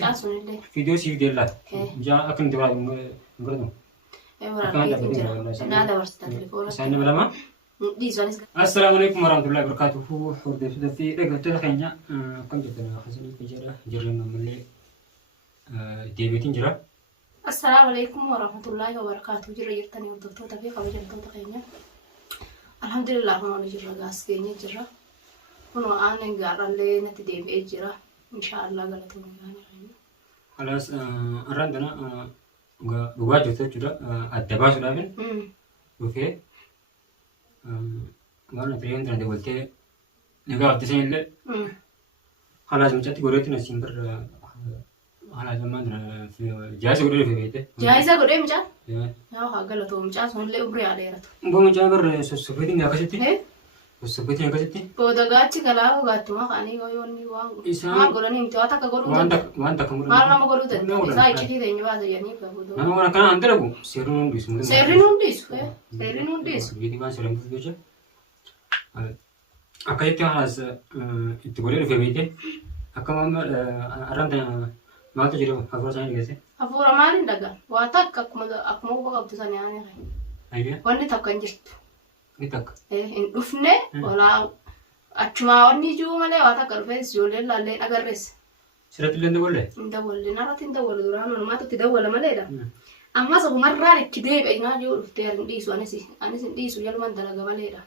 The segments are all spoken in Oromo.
Casunillee. Video siif deellaa. Eh. Jaa akka nuti baratu. Waraabbiitiin naa dabarsita telefoona. Isaan nama lama. Dhiisuunis. Assalaamu alaikum warahmatullahi wabarakatuh. Hordoftoota fi dhaggeeffattoota keenya akkam jirtan akkasuma jedha jireen ammallee deebiitiin jira. Assalaamu alaikum warahmatullahi wabarakatuh. Jirtanii hordoftoota fi kabajamtoota keenya. Alhamdulillah kun jirra gaas keenya jirra. Kun waan gaarrallee natti deebi'ee jira. Inshaallah galatoomii. Halas arraan dana dhugaa jirtu jechuudha. Adda baasuudhaaf dhufee waan ati reefu tana dabaltee nagaa qabdisan illee halas mucatti godheetti na siin birra halas ammaan tana jaayisa godhee dhufee beekte. Jaayisa godhee mucaa? Yaa haa galatoo mucaa sunillee umrii adeeratu. Mboo mucaa birra sossofeetiin akkasitti. Sossofeetiin akkasitti. Booda gaachi galaa gaattuma kaanii yoonni waan godhanii miti waan takka godhuu danda'u. Waan takka godhuu maal nama godhuu danda'u. Isaa iccitii teenyu baasa jedhanii gahuudha. Nama waan akkanaa hin dalagu seerri hundisu. Seerri hundisu. Seerri hundisu. Biitii waan seerri hundisu jecha. Akkasitti halas itti godhee dhufee beekte. Akka arraan tana maaltu jira hafuura isaanii dhiyeesse. Hafuura maaliin dhagaa? Waa takka akkuma quba qabdu sana yaa'anii. Wanni takka hin jirtu. Ni takka. Hin dhufne walaa achumaa wanni jiru malee waa takka dhufees ijoolleen laallee agarreessa. Sirratti illee hin daballe? Hin daballe narratti hin daballe duraan walumaatu itti dabala maleedha. Ammas ofumarraan itti deebi'e naa jiru dhuftee hin dhiisu anis hin dhiisu jalman dalaga maleedha.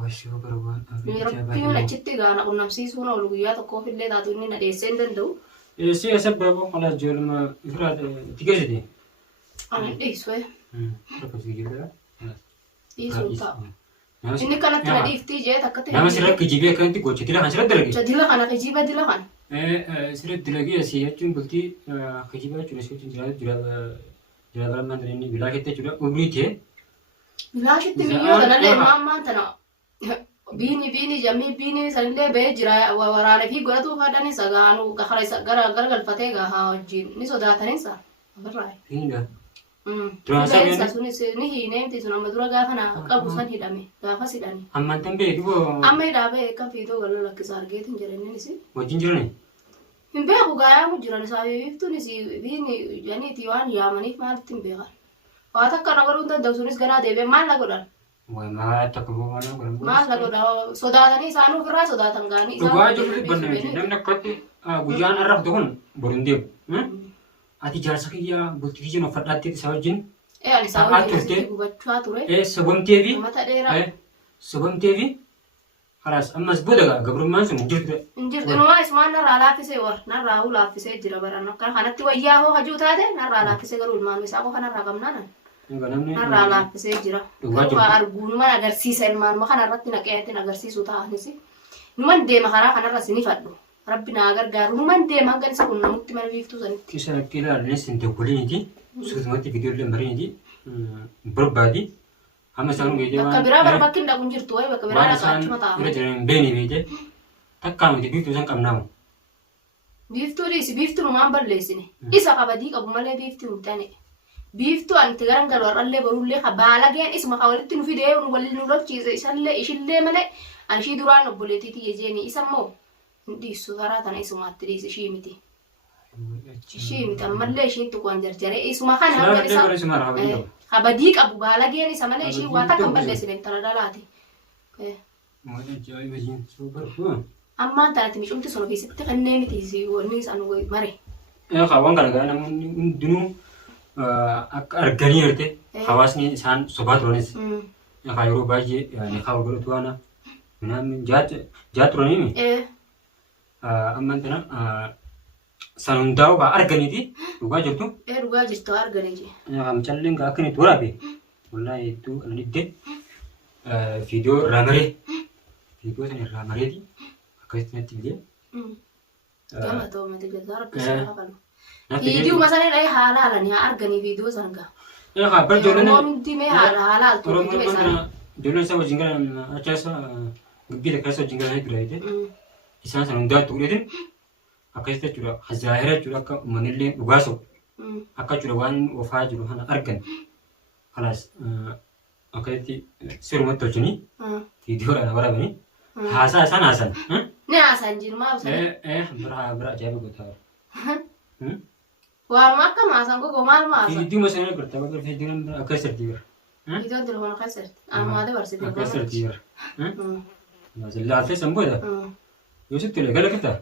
Washoo barbaan. Rabbiin achitti gaana qunnamsiisuun oolu guyyaa tokkoof illee taatu inni na dhiyeessee hin danda'u. Si asa baaboo halas ijoollee ifraa itti geessite? Ani hin dhiisu. Rakkoo jira. Dhiisuun taa'u. Inni kanatti na dhiiftii jee takkatti. Nama sirra kijibee akkanatti gocha dila kan sirratti dalage. Dila kana kijiba dila kana. Sirratti dalagee asii jechuun bultii kijibaa jechuudha si wajjin jira bara mandariin bilaa keettee jechuudha umrii ta'e. Bilaashitti miyyoo kanallee maammaan tana biini jammii biini sanillee ba'ee jira waraanee fi godhatu fadhanii sagaanuu gara galfatee gahaa wajjin ni sodaataninsa. Abarraa. Hindaa. Duraan sunis ni hiineemti sun amma dura gaafa na qabu san hidhame gaafa hidhame. Ammaan tan beeku boo. Amma hidhamee kan fiitoo galuu lakkisa argeetiin jireenya si. Wajjin jirani. Hin beeku gaayaa jiran isaa beektuunis biini janiiti waan yaamaniif maalitti hin beekan. Waa takka na godhuu danda'u sunis ganaa deebi'ee maal na godhan. Maal takka boo maal na godhan. Maal na godhan sodaatanii isaanuu ofirraa sodaatan gaanii. Dhugaa jiru banneeti namni akkatti guyyaan arraftu kun boruun deemu. Ati jaarsa kiyyaa bultii kiyya uffadhaatti isa wajjin. Ani isaa wajjin gubachaa ture. Sobamtee fi. Mata dheeraa. Sobamtee fi. Halas ammas booda gabrummaan sun hin jirtu. Hin jirtu. Numaa ismaan narraa laaffisee warra narraa huu laaffisee jira baran akka kanatti wayyaa hoo hajuu taate narraa laaffisee garuu ilmaan isaa qofa narraa qabnaan. Narraa laaffisee jira. Garuu arguu numan agarsiisa ilmaanuma kanarratti naqeetiin agarsiisu ta'anis. Numan deema karaa kanarra sinifadhu. Rabbi naa gargaaru numan deema hanga isa kun namutti mana biiftuu sanitti. Isa rakkee ilaalles hin tokkoliiniti. Suutumatti viidiyoo illee mariiniti. Barbaadi. Amma isaan geejjiba. Bakka biraa bara bakki hin dhabu hin jirtu wayi bakka biraa dhaqaa achuma taa'ama. Irra jiran beeni beekte. Takkaa nuti biiftuu san qabnaamu. Biiftuu dhiisi biiftuu numaan balleessine. Isa qabadii qabu malee biiftuu hin taane. Biiftuu anti garan galu har'allee barullee baalageen isuma walitti nu fidee waliin nu lolchiise ishillee malee anshii duraan obboleettiitii yejeeni isa immoo. Dhiisu karaa tana isumaatti dhiisi ishii miti. Ishii miti ammallee ishiin tuqaan jarjaree isuma kana hanga isa habadii qabu baalageen isa malee ishii waa takka hin balleessine intala dhalaati. Ammaan tanatti micumti sun ofiisitti kannee miti wanni isaan mare. Waan garagaraa namoonni hundinuu akka arganii jirte hawaasni isaan sobaa turanis yeroo baay'ee niqaa godhatu waan jaa turanii ammaan tana san hundaa'u baa arganiiti dhugaa jirtu. Dhugaa jirtu arganii. Mucalleen akka inni waraabe wallahi hedduu ana dhibde viidiyoo irraa maree viidiyoo sana irraa mareeti akkasitti natti fidee. Gama ta'u miti gazaara akkasii qabalu. Viidiyoo masalee dhahee haala haalanii arganii viidiyoo sana gaa. Oromoon mee haala haaltu. Ijoolleen isaa wajjin gara achaasa gaggeessa keessa wajjin gara jira. Isaan sana hundaatti godhetin akkasitti jechuudha. Hazaahira jechuudha akka uummanillee dhugaa sobu. Akka jechuudha waan ofaa jiru kana argan. Kalaas akkasitti sirumatti tolchanii viidiyoodhaan waraabanii haasaa isaan haasan. Ni haasan jiru maa bira ajaa'iba goota. Waan akka maasan gogo maal maasa? Fiidii masana gartaa bakka fiidiin akka sirtii bira. Video telefoona keessatti amma dabarsite Akka sirtii bira. Laafee sanboodha. Yoo sitti gala kitaa.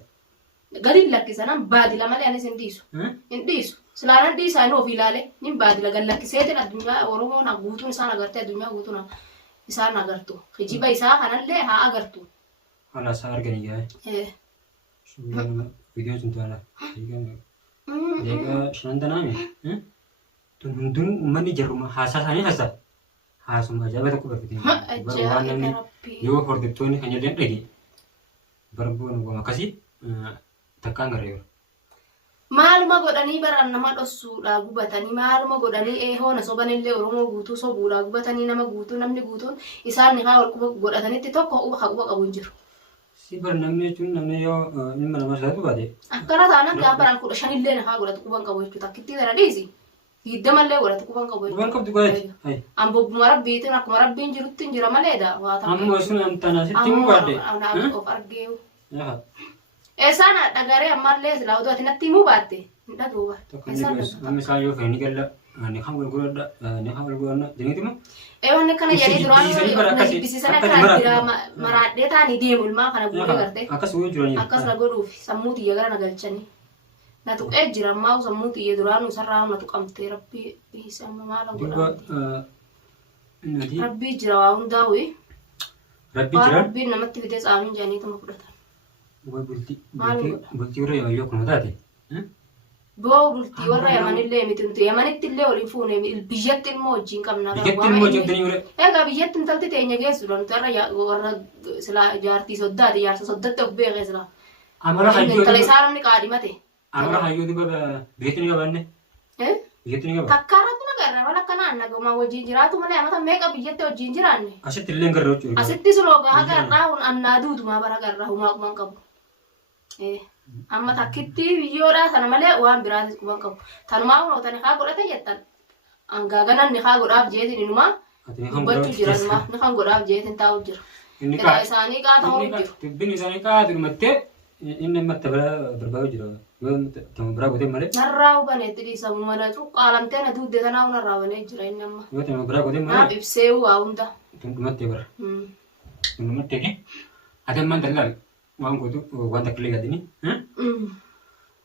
Gadi lakkisanan baadila malee anis hin dhiisu. Hin dhiisu. Silaan dhiisaa inni ofii ilaalee ni baadila gad lakkiseetiin addunyaa Oromoon guutuun isaan agartee addunyaa guutuun isaan agartu. Kijiba isaa kanallee haa agartu. Haala isaa arganii gaa'e. Viidiyoon sun taala. Deegaa shanan tanaami. Tun hundinuu uummanni jarruma haasaa isaanii haasaa. Haasuma ajaa'iba tokko barbaadanii. Waan namni yoo hordoftoonni kan jedhan dhage. Barboon waan akkasii takkaan garreeru. Maaluma godhanii baraan nama dhossuudhaa gubatanii maaluma godhanii hoona sobanillee Oromoo guutuu sobuudhaa gubatanii nama guutuu namni guutuun isaan ni haa wal godhatanitti tokko quba qabu hin jiru. Si bar namni jechuun namni yoo ilma namaa isaatu baate. Akkana taanaan gaafa baraan 15 illee na haa godhatu quban qabu jechuudha. Akkitti tana dhiisi. Hiddamallee godhatu quban qabu jechuudha. Quban qabdu godhati. Ambobbuma rabbiitiin akkuma rabbiin jirutti hin jira maleedha. Amma sun amtaan asitti mu baadde. Of argee. Isaan dhagaree ammallee silaa utuu ati natti himuu baatte hin dhaguu baate. Amma isaan yoo fe'anii galla ni kan wal godhadha ni kan wal godhadha jeniituma. Wanni kana jedhee duraan bisiisan akka jira maraadhee taanii deemu ilmaa kana bu'ee gartee. Akkas wayii jiranii. Akkas na godhuuf sammuu xiyya gara na galchanii. Na tuqee jira ammaa sammuu xiyya duraan sarraa na tuqamtee rabbii isa maala godhaa. Rabbii jira waa hundaa'u. Rabbii jira. Rabbiin namatti fidee saamiin jedhaniituma fudhatan. Bultii warra yaman yoo kun taate. Boo bultii warra yamanillee miti nuti yamanittillee waliin fuune biyyatti ilmoo wajjin qabna. Biyyatti ilmoo wajjin tanii. Egaa biyyatti intalti teenya geessudha nuti warra silaa jaartii soddaati jaarsa soddaatti of beekee silaa. Amala hayyoo. Intala isaa namni qaadimate. Amala hayyoo dibba biyyatti ni qabanne. Biyyatti ni qabanne. Takkaarratti nagarra wala akkanaan naguma wajjin jiraatu malee amata meeqa biyyatti wajjin jiraanne. Asitti illee garra jechuudha. Asitti suloogaa agarraa annaa duutumaa bara agarraa humaa kuman qabu. Amma takkitti biyyoodhaa sana malee waan biraatis quban qabu. Tanumaa kunuutan ni haa godhate jettan. Angaganan ni haa godhaaf jeetin inumaa. Dubbachuu jiran maa ni kan godhaaf jeetin taa'u jira. Irraa isaanii qaatamu jiru. Dubbin isaanii qaatu dhumattee inni matta barbaadu jira. Yoo tamu biraa godhee malee. Narraa hubaneetti dhiisamu mana cuqqaalamtee na duudde tanaa hunarraa banee jira inni amma. Yoo tamu biraa godhee malee. Naaf ibsee waa hunda. Dhumattee bara. Dhumattee ki. Adammaan dalaal. Waan gootu waan takka illee gaadini.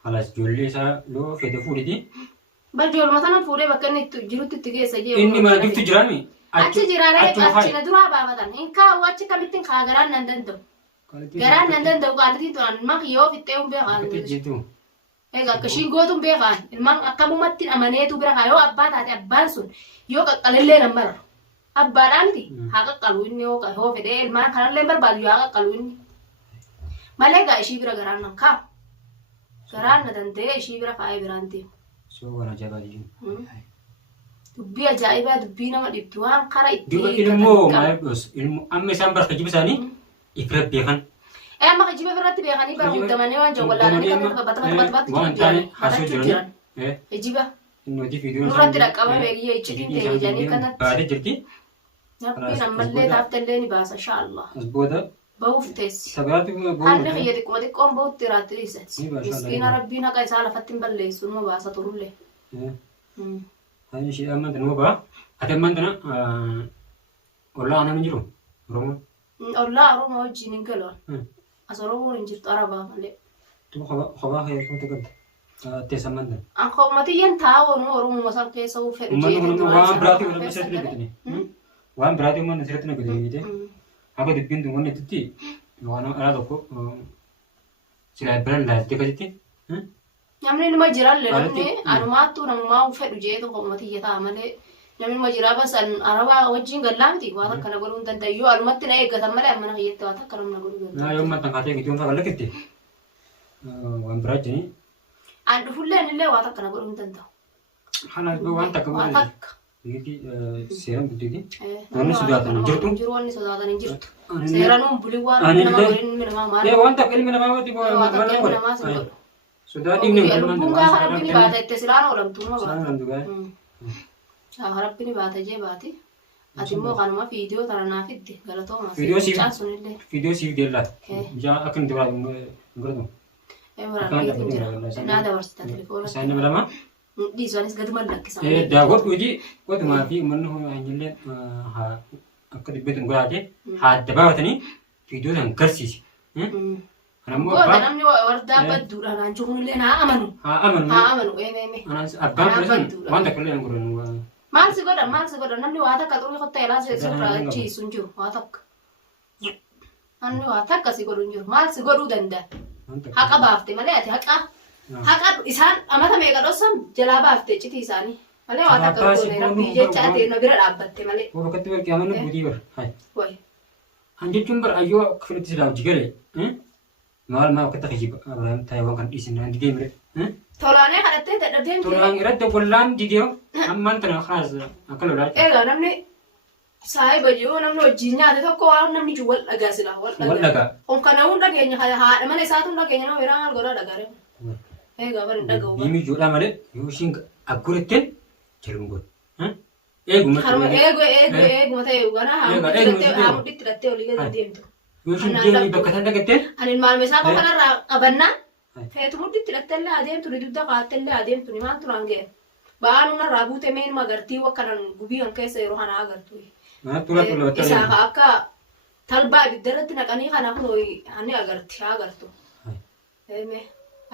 Halas ijoollee isaa yoo fedhe fuudhiti. Ijoollee sana fuudhee bakka inni jirutti itti geessa jee. Inni mana giftu jiraami. Achi jiraanee achi na duraa baafatan. Hin kaa'u achi kamittiin kaa garaan nan danda'u. Garaan nan danda'u qaalitiin turan ilmaan yoo fixxee hin beekaan. Egaa akkashiin gootuun beekaan ilmaan akkamumatti amaneetu bira kaa yoo abbaa taate abbaan sun yoo qaqqalillee nan mararu. Abbaadhaa miti haa qaqqalu inni yoo fedhee ilmaan kanallee barbaadu haa qaqqalu inni. Malee gaa ishii bira garaan nan kaa'u. Garaan na danda'ee ishii bira kaa'ee biraan deemu. Soo waan ajaa'ibaa jiru. Dubbii ajaa'ibaa dubbii nama dhibdu waan kara itti ilmoo amma isaan bara kijiba isaanii ifira beekan. Amma kijiba irratti beekanii bara guutamanii waan jawwallaananii kan batatti jiran. Kijiba. Nurratti dhaqqaba beekiyyee iccitiin ta'ee jedhanii kanatti. Baatee jirti. Nabbiin ammallee taaftallee ni baasa shaallah. As booda. Bahuuf teessi. Sabaatu Haalli xiyya xiqqoo xiqqoon bahutti irratti dhiisati. Miskiina rabbiin haqa isaa lafatti hin balleessu numa baasa turullee. Hani ishee ammaan tana baa ati ammaan tana ollaa aannan hin jiru Oromoon. Ollaa Oromoo wajjin hin galu. As Oromoon hin jirtu Arabaa malee. Tu kophaa kee kamtu qabda teessa ammaan tana. Akka uummatiyyan taa'u Oromoo masaan keessa fedhu jeetu. Waan biraati waan asirratti naqatanii. Waan biraati waan asirratti naqatanii. Akka dubbiin tun wanni itti waan alaa tokko silaa biraan laaltee gaditti. Namni nama jiraalle namni anumaattuu namumaa fedhu jee tokko uummatiyya ta'a malee namni nama jiraa basan Arabaa wajjin gallaa miti waan akkana godhuu hin danda'u yoo alumatti na eeggatan malee amma na kiyyatte waan akka namna godhuu danda'u. Yoo ammaan kaatee gidduu fa'aa lakkatti waan biraa jenii. An dhufullee illee waan akkana godhuu hin danda'u. Haala waan takka waan takka. Seeraan guddiiti. Wanni sodaatan hin jirtu. Jiru wanni sodaatan hin jirtu. Seeraan bulii waan nama godhin ilmi namaa maali. Waan takka ilmi namaa wati waan godhu. Sudah ini lubbuun gaafa rabbi ni baata itti silaan oolamtuu nama baata. Sanaan dugaa. Gaafa rabbi ni baata jee baati. Ati immoo kanuma viidiyoo tana naaf itti galatoomaa. Viidiyoo siif deellaa. Jaa akka inni duraa hin godhatu. Waraabbiitiin jira. Naa dabarsita telefoona. Isaan nama lama. Dhiisaanis gadi mallakkisan. Daawwatu hojii walumaa fi uummanni illee akka dubbeetu nu godhaate haa adda baafatanii viidiyoo sana garsiisi. Goota namni wardaa badduudhaan aan jiruun illee haa amanu. Haa amanu. Haa amanu eemee. Abbaan fira sun waan takka illee hin godhannu. Maal si godhan namni waa takka xurii kottee ilaa sirraa ciisu hin jiru waa takka. Namni waa takka si godhu hin jiru maal si godhuu danda'a. Haqa baafte malee ati haqa isaan amata meeqa dhossan jalaa baafte citii isaanii. Malee waa takka godhee rabbii jecha ati na bira dhaabbatte malee. Waa bakkatti barqee amanuu guutii bara. Wayi. An jechuun bara ayyoo akka filatti silaa hojii galee. Maal akka takka jiba Abrahaam taayawwan kan dhiisin naan didee mire. Tolaanee kadhattee dadhabdee miti. Tolaan irratti wallaan didee ammaan tana haas akka lolaa. Egaa namni saahiba jiru namni wajjin nyaate tokko waan namni jiru wal dhagaa silaa wal dhagaa. Onkana hunda keenya haadha mana isaatu hunda keenya nama biraan maal godhaa dhagaare. Egaa bari dhaga'u. Diimii ijoollee malee yoo ishiin agguratteen jalum godhu. Eeguma ta'e eegana haa mudhitti dhattee olii gadi deemtu. Yoo ishiin deemee bakka isaan dhagatteen. Ani maaluma isaa qofa kanarraa qabannaa. Feetu mudhitti dhattee adeemtu ni dugda qabattee adeemtu ni maaltu naan ga'e. Ba'aan irraa buute meen magartii wakkanan gubii kan keessa yeroo kana agartu. Isaa akka talbaa ibiddarratti naqanii kanaaf ani agartu.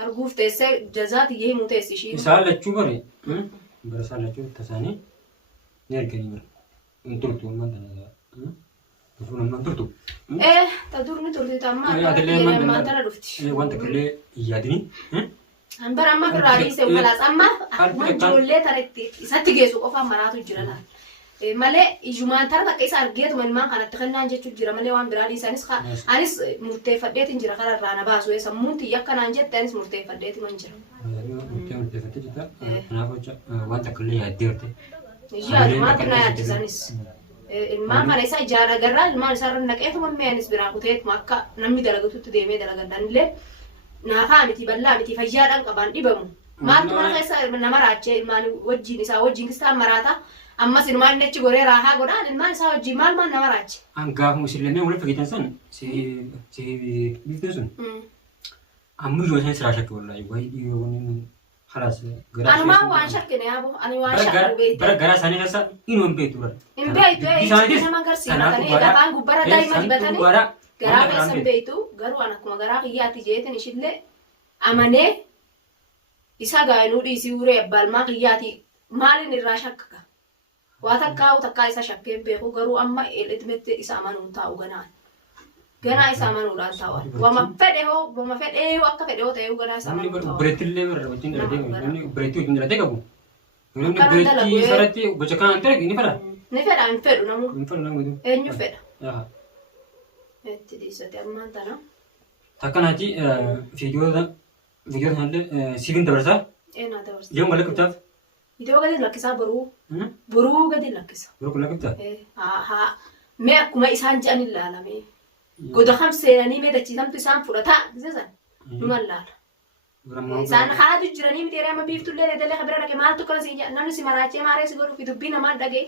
Arguuf teessee jazaati yee himuu teessi ishii. Isaan lachuu bare bara isaan lachuu tasaanii ni arganii bara. Hin turtu ammaan tana dhufuun ammaan turtu. Ta durni turti ammaan tana dhufti. Wanta kallee yaadini. Bara amma firraa dhiisee ufalaas amma ijoollee tana isatti geessu qofaan maraatu jira laal. Malee ijumaan tana takka isa argeetuma ilmaan kanatti kennaan jechuun jira malee waan biraa dhiisanis anis murteeffadheetiin jira kanarraa na baasu sammuun xiyya akkanaan jette anis murteeffadheetiin jira. Murteeffattee jirta. Kanaaf jecha waan takka illee yaaddeerte. Maal na yaaddisanis. Ilmaan kana isa ijaara agarraa ilmaan isaarra naqeetuma mi'aanis biraa kuteetuma akka namni dalagatutti deemee dalagadhaan illee naafaa miti bal'aa miti fayyaadhaan qabaan dhibamu. Maaltu mana keessa nama raachee ilmaan wajjin isaa wajjin kistaan maraata. Ammas ilmaan inni achi goree raahaa godhaan ilmaan isaa wajjin maal nama raache. Hangaafuma isillee walitti fageetan san si biifteen sun. Amma ijoollee isaanii siraa shakke wallaahi wayii dhiiroo wanni halaas garaa. Anumaa waan shakkine yaaboo ani waan shakku beekte. Bara garaa isaanii keessa inni waan beektu bara. Hin beektu ijji nama agarsiifatanii afaan gubbara daa'ima dibatanii garaa keessan beektu garuu an akkuma garaa kiyyaatti jeetin ishillee amanee isa gaa'inuu dhiisii uree abbaalmaa kiyyaatti maalin irraa shakkaka. Waa takkaa isa shakkeen beeku garuu amma ilmette isa amanuun taa'u ganaan. Ganaa isa amanuudhaan taa'u. Wama fedhe akka fedhe hoo ta'e ganaa isa amanuun taa'u. Bireettillee bara wajjin dhalatee qabu. Namni bireettii wajjin dhalatee qabu. Namni bireettii sarratti gocha kanaan ture ni fedha. Ni fedha hin fedhu namu. Hin fedhu namu. Eenyu fedha. Itti dhiisate ammaan tana. Takkanaati viidiyoo sanallee siifin dabarsaa. Eenaa dabarsaa. Yoom wal qabtaaf? Iddoo gadi lakkisaa boruu gadi lakkisa. Boruu kun lakkiftaa? Mee akkuma isaan jedhan ilaalame. Goda kam seenanii mee dachiisamtu isaan fudhataa gisesan numa ilaala. Isaan haala jiranii miti amma biiftullee reedalee kabira dhaqee maaltu kana si namni si maraachee maaree si godhu fi dubbii namaa dhagee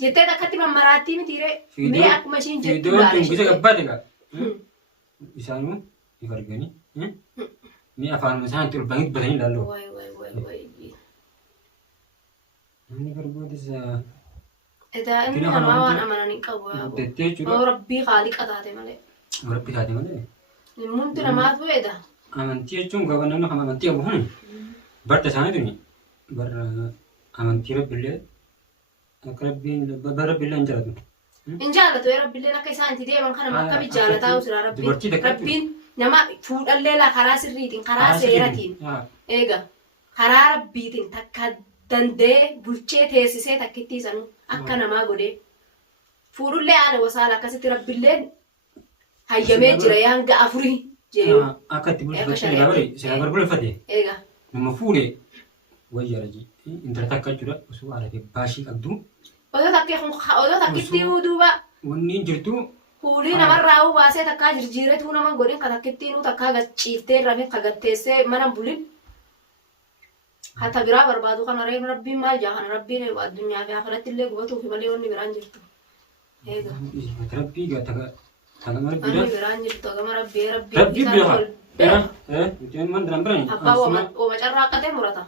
jettee akkatti mammaraattii miti ree mee akkuma ishiin jettu ilaale. Viidiyoon tun gisa gabbaate gaa. Isaanuu if arganii mee afaanuma isaaniitti ol ba'anii dubbatanii ilaalloo. Namni barbaadas inni namaa waan amananii qabu yaaboo. Rabbii haaliqa taate malee. Rabbii taate malee. Limmuunti namaatu eeda. Amantii jechuun gaafa namni kan amantii qabu hun barta isaanii tuni bara amantii rabbillee akka rabbillee hin jaalatu. Hin jaalatu rabbilleen akka isaan itti deeman kana akkami jaalataa usura rabbiin nama fuudhallee karaa sirriitiin karaa seeratiin eega karaa rabbiitiin takka dandee bulchee teessisee takkitti sanuu akka namaa godhee fuudhullee aana wasaala akkasitti rabbilleen hayyamee jira hanga afurii jedhu. Akka itti bulfatee dabale seera barbuleeffate. Eega. Nama fuudhee wayyaa rajii intala takka jechuudha osoo aarate baashii qabdu. Odoo takkitti duuba. Wanni jirtu. Fuudhii namarraa baasee takkaa jirjiiretuu nama godhin ka takkittiin takkaa gachiiftee rafee ka gatteessee mana bulin. Hatta biraa barbaadu kana rabbiin maal jaa kana rabbiin addunyaa fi akhiratti illee gubatuuf malee wanni biraan jirtu. Eega. Rabbii gata Ani biraan jirtu gama rabbii Rabbii bira. Itu man dalam berani. Abbaa ooma carraaqqatee murata.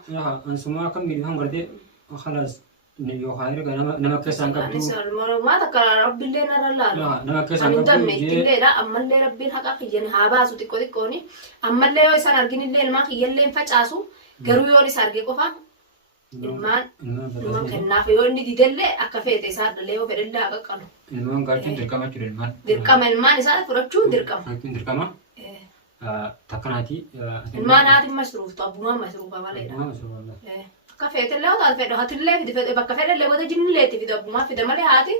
Semua kan bilang berarti خلاص نيو خير nama kesan kabdu. Anis moromaa takka rabbiillee narra laalu. Nama kesan Ani kabdu. damne itilleedha ammallee rabbiin haqa kiyyan haa baasu xiqqoo xiqqooni. Ammallee yoo isaan arginillee ilmaan kiyyallee hin facaasu garuu yoo isa arge qofa ilmaan kennaaf yoo inni didellee akka feete isaa dhalee yoo fedhellee haqa qalu. Ilmaan gaachuun dirqama jechuudha ilmaan. Dirqama ilmaan isaa fudhachuun dirqama. Dirqama. Takkanaati. Ilmaan haati masruuftu abbummaan masruufa maleedha. Akka feetellee yoo taate fedha haatillee fide bakka fedhellee goota jinnillee itti fide abbummaa fide malee haati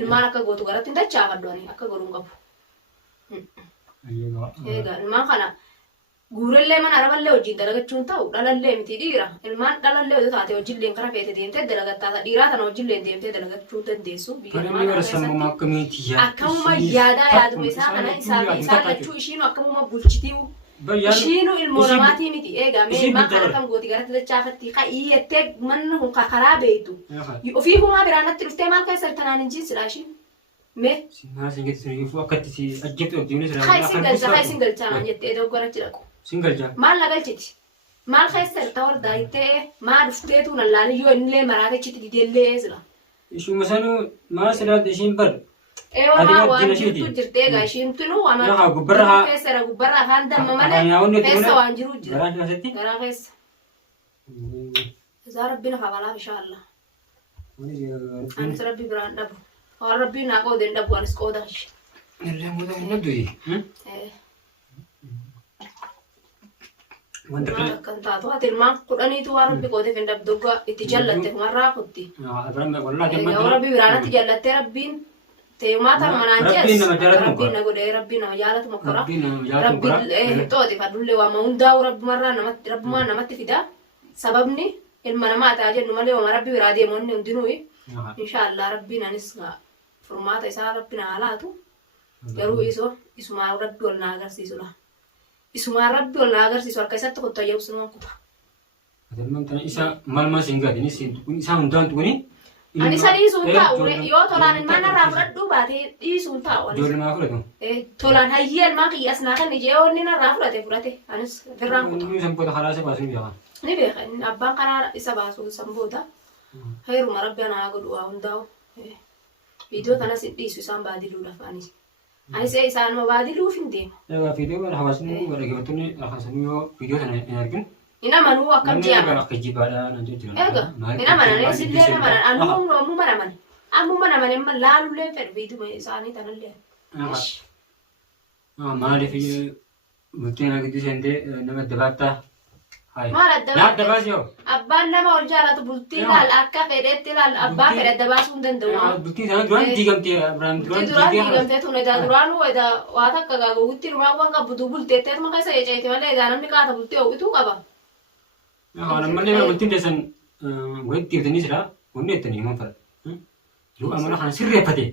ilmaan akka gootu garatti hin dachaafadhu ani akka godhuun qabu. Egaa ilmaan kana guurellee mana araballee wajjin dalagachuun ta'u dhalallee miti dhiira ilmaan dhalallee yoo taate wajjilleen kara feete deemtee dalagattaata dhiiraa tana wajjilleen deemtee dalagachuu dandeessu. Akkamuma yaadaa yaaduma isaa kana isaa lachuu ishiinu akkamuma bulchitiu. Ishiinu ilmoo namaatii miti eegaa mee ilmaan kana kam gooti garatti dachaafatti ka'ii jettee manna kun karaa beektu. Ofii humaa biraanatti dhuftee maal keessa tanaan hin jiinsidha ishiin. Mee? Isin galchaa maan jettee doggora jedhaku. Maal na galchiti? Maal keessa irta wardaa jettee maa dhufteetu nallaan yoo innillee maraatechiti didellee jira. Ishuma sanuu maal silaatti ishiin bar. Eewamaa waan jirtu jirtee egaa ishiin tunu waan keessa irra gubbarra afaan damma malee keessa waan jiru jira. Garaa keessa. Isaa rabbiin hafa balaa bishaan anis rabbi biraan dhabu. Waan rabbiin naa qoode hin dhabu anis qooda ishee. Kan taatu ati ilmaan kudhaniitu waan rabbi qoodeef hin dhabdu itti jallatte kumarraa kutti. Yoo rabbi biraanatti jallattee rabbiin teemaata manaan jees rabbiin na godhee rabbiin nama jaalatu mokkora rabbiin xooti fadullee waama hundaa'u rabbumaan namatti fida sababni ilma namaa ta'a jennu malee waama rabbi biraa deemonni hundinuu inshaallah rabbiin anis furmaata isaa rabbi na haalaatu garuu isumaa rabbi ol na agarsiisudha. Isumaa rabbi ol na agarsiisu harka isatti kottayyaa usumaan kuta. Isa malmaa siin gaadini isaa hundaan tuquni. Ani dhiisuun taa'u yoo tolaan ilmaan irraa fudhadhuu baate dhiisuun taa'u. Ijoollee fudhatu. Tolaan hayyee ilmaan kiyyaas naa kan ijee yoo inni irraa fudhate anis firraan kutu. Inni sanboota karaa isa baasuu beeka. Ni beeka abbaan karaa isa baasu sanboota. Heeruma rabbi anaa godhu waa hundaa'u. Viidiyoo kanas hin dhiisu isaan baadiluudhaaf anis. Anis isaanuma baadiluuf hin deema. Egaa viidiyoo kana hawaasni dhaggeeffattoonni hawaasni yoo viidiyoo kana hin argin. Ina manuu akkam jedhama. Akka jibaadhaa nan jechuudha. Egaa ina mana sillee nama ammoo mana amma laalullee fedhu viidiyoo isaanii tanallee. Maaliif bultiin agiddu seentee nama dabaattaa. Maal adda baasii? Abbaan nama ol jaalatu bultii laal akka fedhetti laal abbaan fedhe adda baasuu hin danda'u. Bultiin sana duraan diigamtee duraan diigamtee tun edaa duraanuu edaa waa takka gaaguutti dhumaa waan qabdu bulteettee tuma keessa eceete malee edaa namni kaata bultee ho'ituu qaba. Nammallee bara bultiin deessan walitti dhiirtanii jira wanni jettanii himan fara. Yoo amala kana sirreeffate.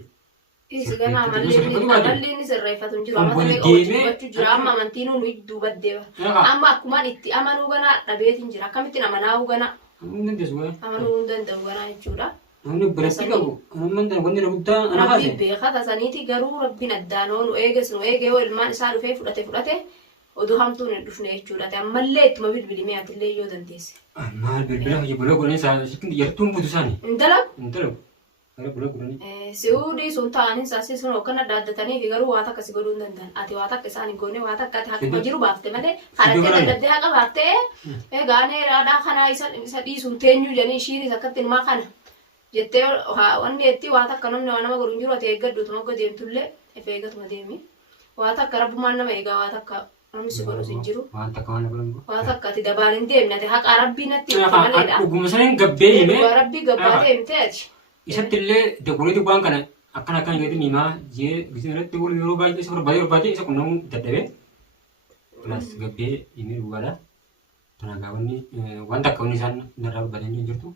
Isi gana amallee inni sirreeffatu hin jiru. Ammallee hojjechuu jira amma amantiin nuyi duubaddee amma akkumaan itti amanuu gana dhabeetiin jira akkamittiin amanaa'uu gana. Amanuu hin danda'u gana jechuudha. Namni biratti qabu wanni guddaa ana baase. Rabbi beekata saniiti garuu rabbiin addaan nu eeges nu eege yoo ilmaan isaa dhufee fudhate oduu hamtuun hin dhufne jechuudha. Ammallee ittuma bilbilimee atillee yoo dandeesse. Maal bilbila hojii buloo godhanii yartuun buutu isaanii. Hin dalagu. Hin dalagu. Si'uudii sun ta'anii saasii sun hooggana daaddatanii fi garuu waa takka si godhuu hin danda'an. Ati waa takka isaan hin goone waa takka ati haqa jiru baafte malee haadhattee dadhabdee haqa baaftee egaa neeraadhaa kanaa isa dhiisuun teenyuu jedhanii ishiinis akkatti ilmaa kana jettee wanni jetti waa takka namni waa nama godhu hin jiru ati eeggadduutuma akka deemtullee efa eeggatuma deemi. Waa takka rabbumaan nama eegaa waa takka namni si godhus hin jiru. Waa takka ati dabaan hin deemne ati haqa rabbii natti himte maleedha. Dhuguma saniin gabbee himee. Rabbii gabbaatee himtee ati. Isatti illee daguleetu waan kana akkana jedhanii himaa jee gisee irratti yeroo baay'ee isa barbaade isa qunnamuu dadhabee pilaas gabbee himee dhugaadha. Kanaafaa wanni wanta akka wanni isaan narraa barbaadanii jirtu.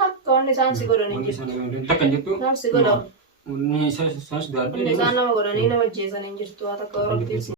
Takka wanni isaan si godhanii jirtu. Takka hin jirtu. Naaf si godhamu. Wanni isaan nama godhanii nama jeesanii jirtu waa takka rabbiin